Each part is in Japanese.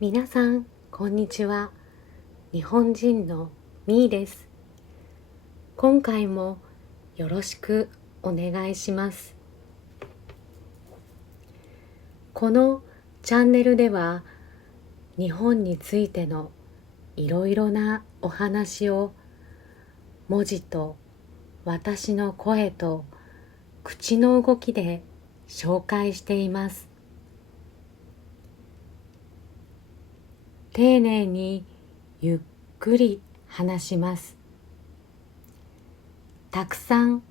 皆さんこんにちは。日本人のみーです。今回もよろしくお願いします。このチャンネルでは日本についてのいろいろなお話を文字と私の声と口の動きで紹介しています。丁寧にゆっくり話します。たくさん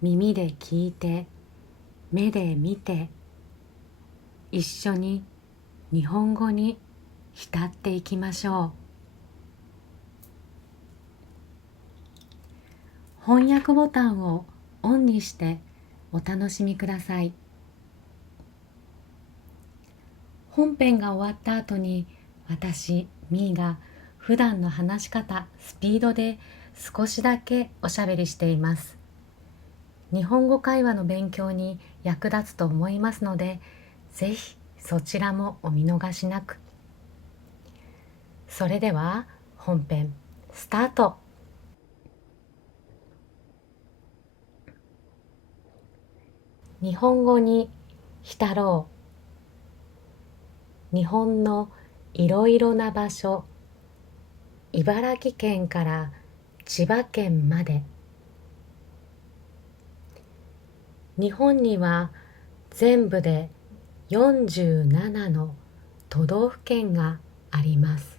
耳で聞いて、目で見て、一緒に日本語に浸っていきましょう。翻訳ボタンをオンにしてお楽しみください。本編が終わった後に私、ミーが普段の話し方、スピードで少しだけおしゃべりしています。日本語会話の勉強に役立つと思いますので、ぜひそちらもお見逃しなく。それでは本編スタート。日本語に浸ろう。日本のいろいろな場所、茨城県から千葉県まで。日本には全部で47の都道府県があります。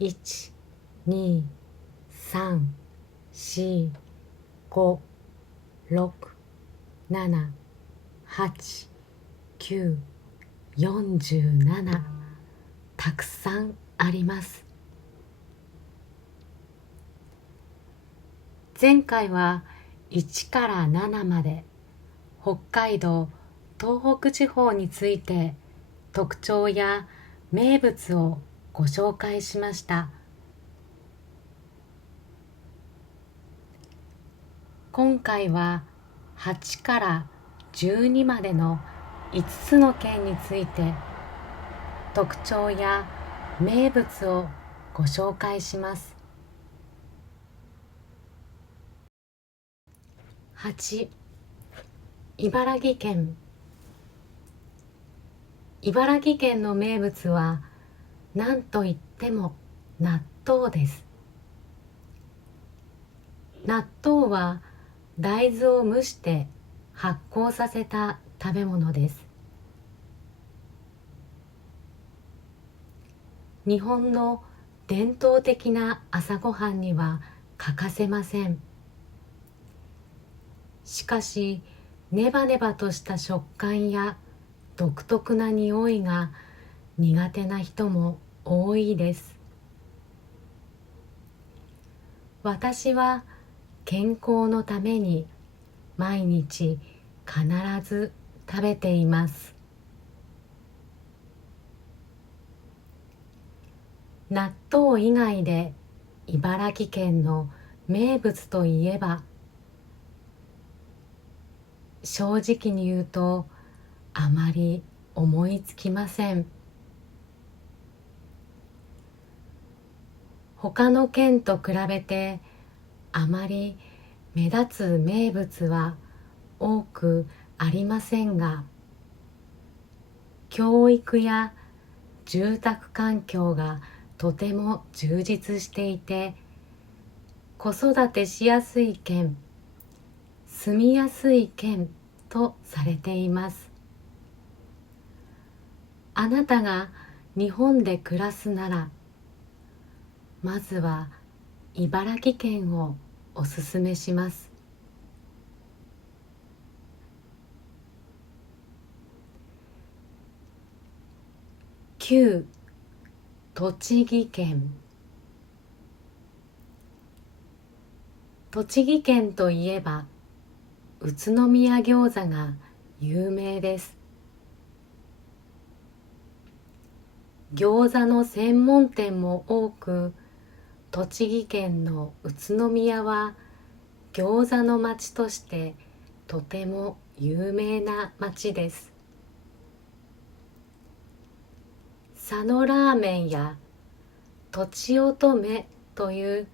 1、2、3、4、5、6、7、8、9、47。たくさんあります。前回は1から7まで北海道、東北地方について特徴や名物をご紹介しました。今回は8から12までの5つの県について特徴や名物をご紹介します。8、茨城県。茨城県の名物は何といっても納豆です。納豆は大豆を蒸して発酵させた食べ物です。日本の伝統的な朝ごはんには欠かせません。しかし、ネバネバとした食感や独特な匂いが苦手な人も多いです。私は健康のために毎日必ず食べています。納豆以外で茨城県の名物といえば、正直に言うとあまり思いつきません。他の県と比べてあまり目立つ名物は多くありませんが、教育や住宅環境がとても充実していて、子育てしやすい県、住みやすい県とされています。あなたが日本で暮らすなら、まずは茨城県をおすすめします。9、栃木県。栃木県といえば宇都宮餃子が有名です。餃子の専門店も多く、栃木県の宇都宮は餃子の町としてとても有名な町です。佐野ラーメンやとちおとめという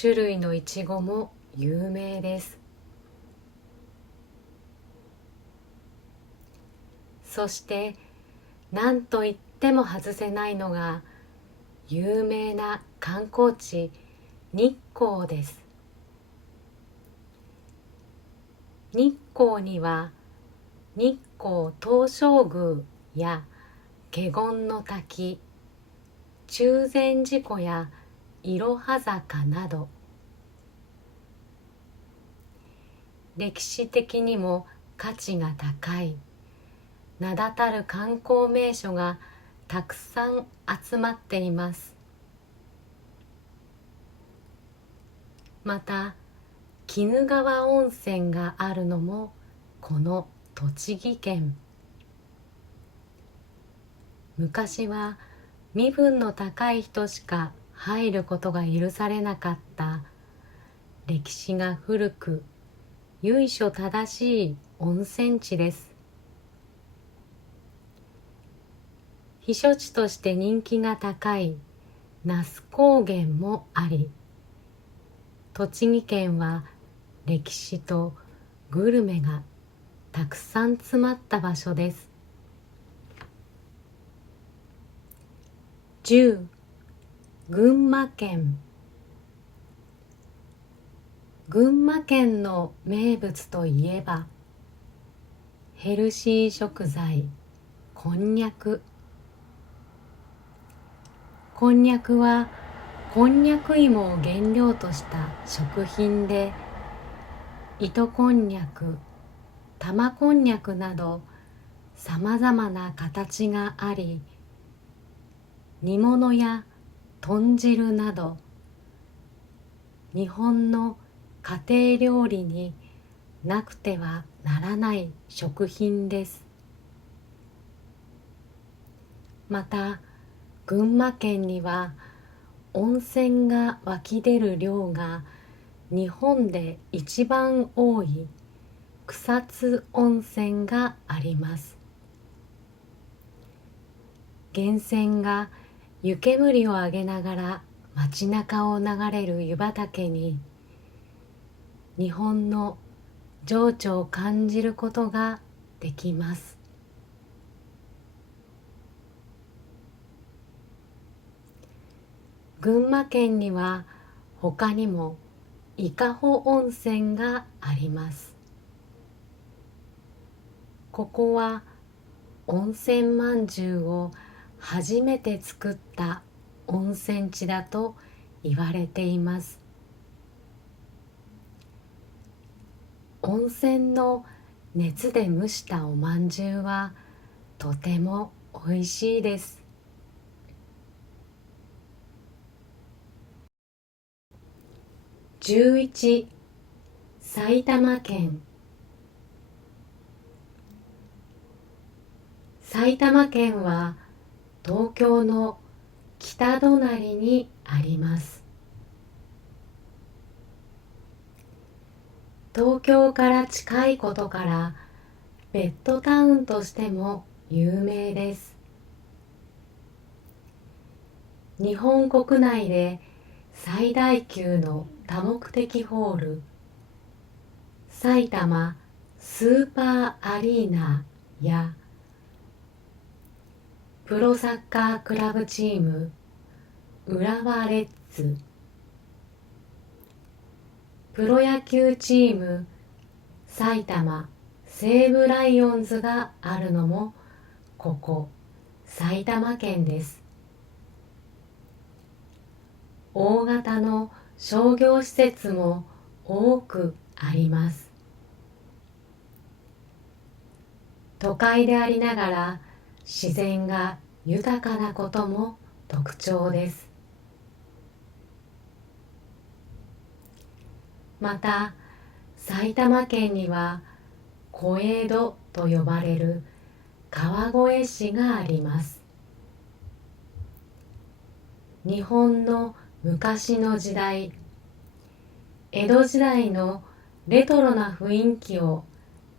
種類のいちごも有名です。そして何といっても外せないのが有名な観光地日光です。日光には日光東照宮や華厳の滝、中禅寺湖やいろは坂など歴史的にも価値が高い名だたる観光名所がたくさん集まっています。また鬼怒川温泉があるのもこの栃木県。昔は身分の高い人しか入ることが許されなかった歴史が古く由緒正しい温泉地です。避暑地として人気が高い那須高原もあり、栃木県は歴史とグルメがたくさん詰まった場所です。10、群馬県。群馬県の名物といえばヘルシー食材こんにゃく。こんにゃくはこんにゃく芋を原料とした食品で、糸こんにゃく、玉こんにゃくなどさまざまな形があり、煮物や豚汁など日本の家庭料理になくてはならない食品です。また群馬県には温泉が湧き出る量が日本で一番多い草津温泉があります。源泉が湯煙を上げながら街中を流れる湯畑に日本の情緒を感じることができます。群馬県には他にも伊香保温泉があります。ここは温泉まんじゅうを初めて作った温泉地だと言われています。温泉の熱で蒸したおまんじゅうはとてもおいしいです。11、埼玉県。埼玉県は東京の北隣にあります。東京から近いことからベッドタウンとしても有名です。日本国内で最大級の多目的ホール、埼玉スーパーアリーナやプロサッカークラブチーム浦和レッズ、プロ野球チーム埼玉西武ライオンズがあるのもここ埼玉県です。大型の商業施設も多くあります。都会でありながら自然が豊かなことも特徴です。また埼玉県には小江戸と呼ばれる川越市があります。日本の昔の時代、江戸時代のレトロな雰囲気を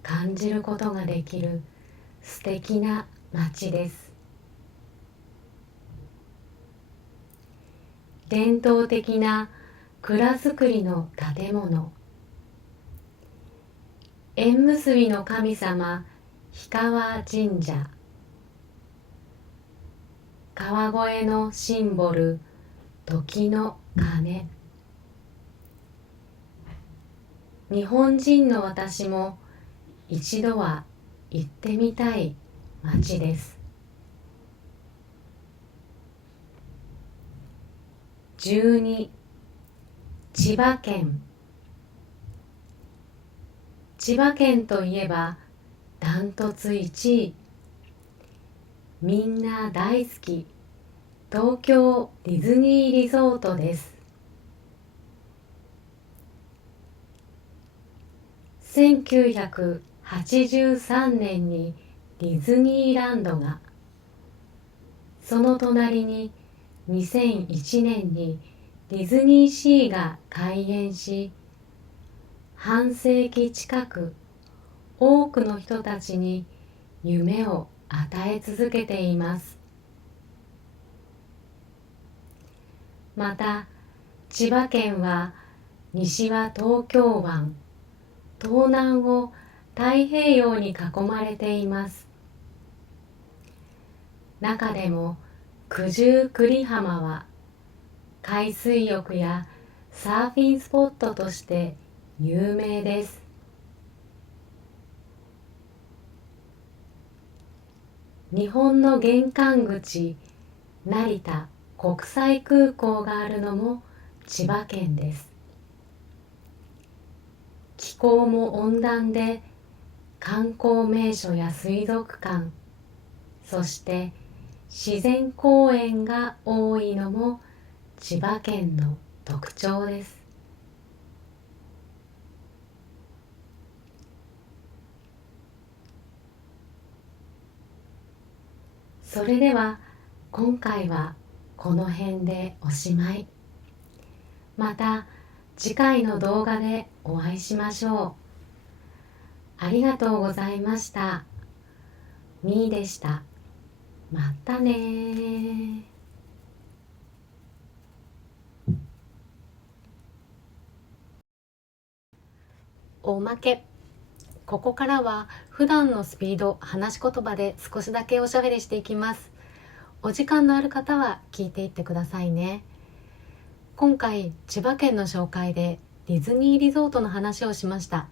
感じることができる素敵な街です。伝統的な蔵造りの建物、縁結びの神様氷川神社、川越のシンボル時の鐘。日本人の私も一度は行ってみたい街です。12、千葉県。千葉県といえばダントツ1位、みんな大好き東京ディズニーリゾートです。1983年にディズニーランドが、その隣に2001年にディズニーシーが開園し、半世紀近く多くの人たちに夢を与え続けています。また千葉県は西は東京湾、東南を太平洋に囲まれています。中でも九十九里浜は海水浴やサーフィンスポットとして有名です。日本の玄関口、成田国際空港があるのも千葉県です。気候も温暖で観光名所や水族館、そして自然公園が多いのも千葉県の特徴です。それでは今回はこの辺でおしまい。また次回の動画でお会いしましょう。ありがとうございました。みーでした。またね。おまけ。ここからは普段のスピード、話し言葉で少しだけおしゃべりしていきます。お時間のある方は聞いていってくださいね。今回千葉県の紹介でディズニーリゾートの話をしました。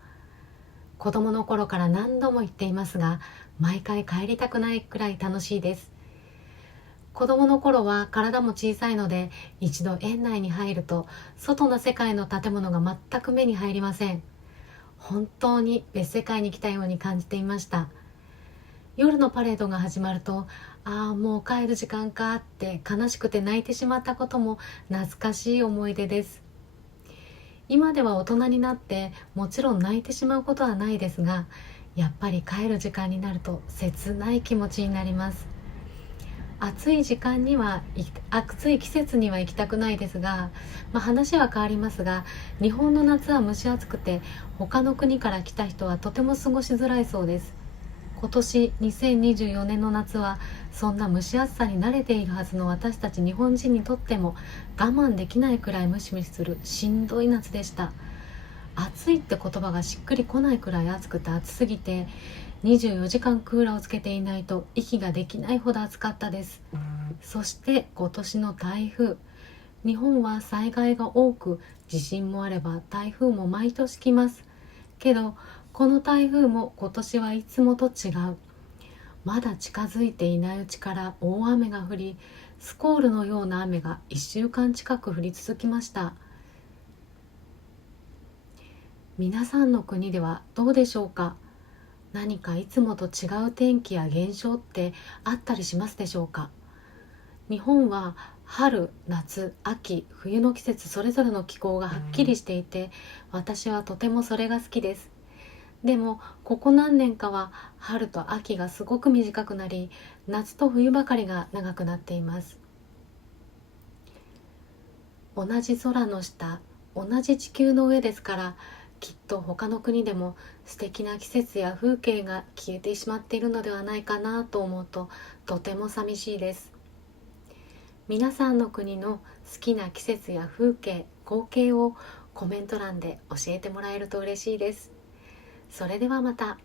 子供の頃から何度も言っていますが、毎回帰りたくないくらい楽しいです。子供の頃は体も小さいので、一度園内に入ると外の世界の建物が全く目に入りません。本当に別世界に来たように感じていました。夜のパレードが始まると、もう帰る時間かって悲しくて泣いてしまったことも懐かしい思い出です。今では大人になってもちろん泣いてしまうことはないですが、やっぱり帰る時間になると切ない気持ちになります。暑い季節には行きたくないですが、話は変わりますが、日本の夏は蒸し暑くて他の国から来た人はとても過ごしづらいそうです。今年2024年の夏はそんな蒸し暑さに慣れているはずの私たち日本人にとっても我慢できないくらいムシムシするしんどい夏でした。暑いって言葉がしっくりこないくらい暑くて、暑すぎて24時間クーラーをつけていないと息ができないほど暑かったです。そして今年の台風、日本は災害が多く地震もあれば台風も毎年来ますけど、この台風も今年はいつもと違う。まだ近づいていないうちから大雨が降り、スコールのような雨が1週間近く降り続きました。皆さんの国ではどうでしょうか。何かいつもと違う天気や現象ってあったりしますでしょうか。日本は春、夏、秋、冬の季節それぞれの気候がはっきりしていて、私はとてもそれが好きです。でもここ何年かは春と秋がすごく短くなり、夏と冬ばかりが長くなっています。同じ空の下、同じ地球の上ですから、きっと他の国でも素敵な季節や風景が消えてしまっているのではないかなと思うと、とても寂しいです。皆さんの国の好きな季節や風景、光景をコメント欄で教えてもらえると嬉しいです。それではまた。